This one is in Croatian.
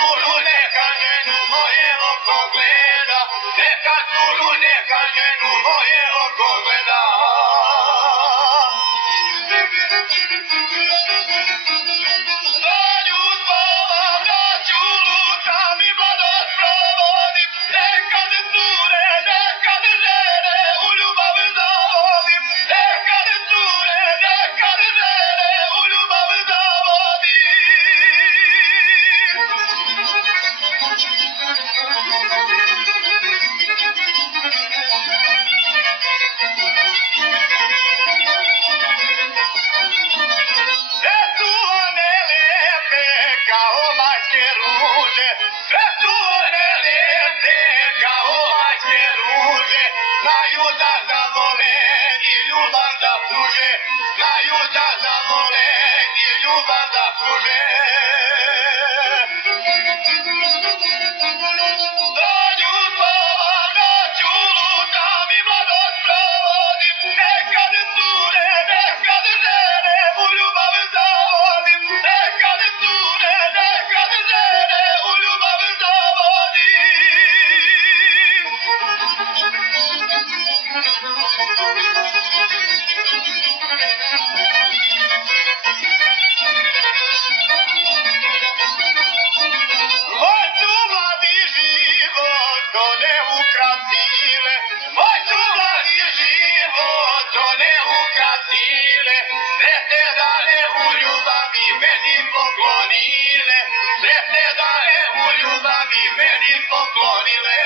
curu neka ženu moje oko gleda, neka curu neka ženu moje oko gleda. Danju spavam, noću lutam i mladost provodim, nekad cure, nekad žene u ljubav zavodim, nekad cure, nekad žene u ljubav zavodim. Sve su one lepe kao mačke ruže, sve su one lepe kao mačke ruže, znaju da zavole i ljubav da pruže, znaju da zavole i ljubav da pruže. Danju spavam, noću lutam i mladost provodim, nekad cure, nekad žene u ljubav zavodim, nekad cure, nekad žene u ljubav zavodim. Hoću mladi život, to ne ukrasile, hoću mladi život, to ne ukrasile, sretne dane u ljubavi meni poklonile, sretne dane u ljubavi meni poklonile.